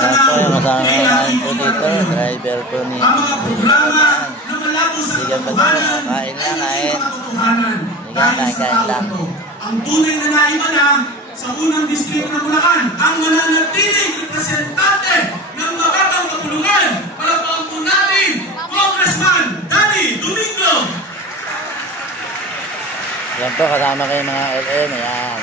Yan po yung kasama namin po dito, driver po ni ang mga programa na malabo sa katotohanan kain lang, kain. Kain lang. Ang tunay na naimana sa unang distrito ng Bulacan, ang mananatiling representante ng mababang kapulungan. Palapaan po natin, Congressman Danny Domingo. Yan po, kasama kayo mga LM, yan.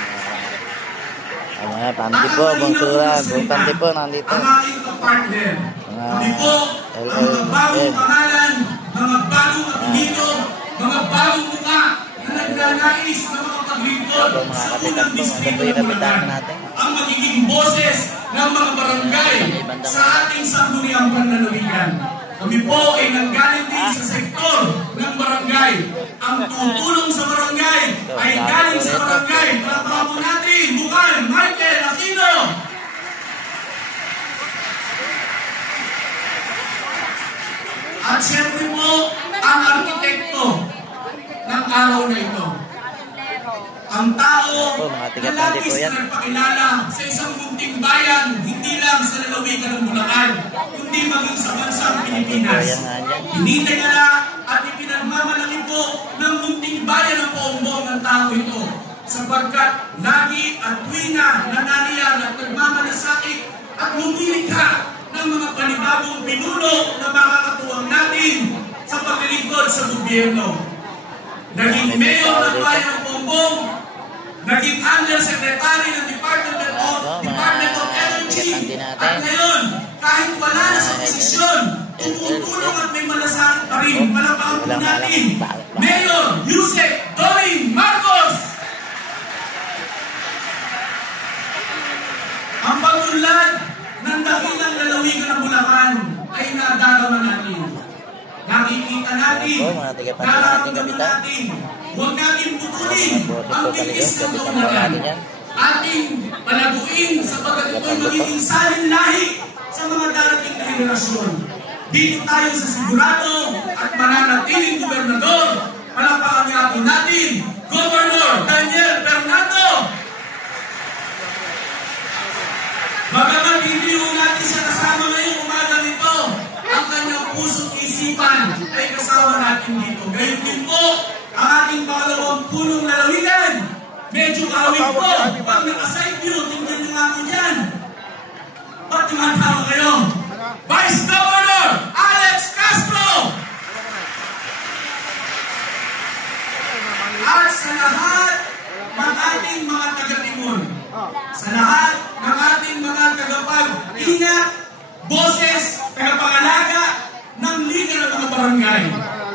Ang mga pamdi po, bungsuran, buong pamdi po nandito. Ang aking kapartner. Kami po, ang mga bagong pangalan, mga bagong apelido, mga bagong mukha na nagnanais na makapaglingkod sa unang distrito ng Bulacan. Ang magiging boses ng mga barangay sa ating sangguniang panlalawigan. Kami po ay nanggaling din sa sektor ng barangay. Ang tutulong sa barangay ay galing sa barangay. Palapaan po natin, Bukal Michael Aquino. At siyempre po, ang arkitekto ng araw na ito. Ang tao na labis na nagpakilala sa isang munting bayan, hindi lang sa lalawigan ng Bulacan, kundi maging sa bansang Pilipinas. Hinintala at ipinagmamalaki po ng munting bayan ng paumbong ng tao ito, sapagkat lagi at tuwina na nariyan at nagmamalasakit at lumilikha ng mga panibagong pinuno na makakatuwang natin sa paglilingkod sa gobyerno. Naging mayor ng bayan ng Bongbong, naging undersecretary ng Department of Energy, at ngayon, kahit wala na sa posisyon, tumutulong at may malasakit pa rin. Palapaan po natin, Mayor Yusek Doring Marcos! Ang pag-unlad ng dakilang lalawigan ng Bulacan ay nadarama natin. Nakikita natin, nararamdaman natin, huwag natin putulin ang tigis ng kaunlaran. Ating palaguin sapagkat ito'y magiging salin lahi sa mga darating na henerasyon. Dito tayo sa sigurado at mananatiling gobernador. Palapaan natin, Governor Daniel Bernardo. Bagamat hindi mo natin siya kasama ngayong umaga nito, ang kanyang puso't isipan ay kasama natin dito. Gayun din po, ang ating pangalawang punong lalawigan. Medyo kawin po, pag naka-side view, tingnan nyo nga po dyan. Ba't tumatawa kayo? Vice Governor Alex Castro! At sa lahat ng ating mga taga-Timon, sa lahat ng ating mga tagapag-ingat, boses, tagapangalaga ng liga ng mga barangay,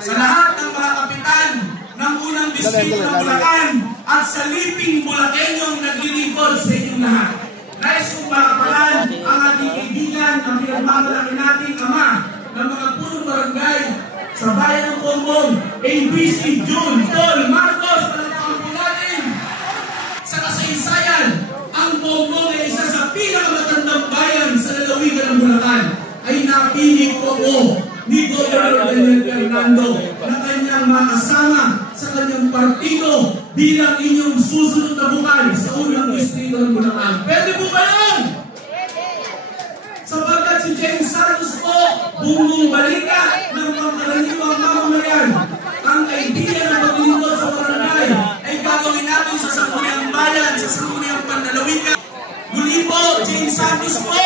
sa lahat ng mga kapitan ng unang distrito ng Bulacan at sa liping Bulakenyong naglilingkod sa inyong lahat. Nais kong makapalan ang ating kaibigan, ang pinagmamalaki nating ama ng mga punong barangay sa bayan ng Bongbong, ABC June Paul Marcos. Palapaan po natin sa kasaysayan. Ang Bongbong ay isa sa pinakamatandang bayan sa lalawigan ng Bulacan. Ay napili po ko ni Governor Daniel Fernando na kanyang makasama sa kanyang partido bilang inyong susunod na bukal sa unang distrito ng Bulacan. Pwede po ba yun? Sapagkat si James Santos po, bumbong balita ng pangkaraniwang mamamayan. Ang idea na paglingkod sa barangay ay gagawin natin sa sangguniang bayan, sa sangguniang panlalawigan. Muli po, James Santos po,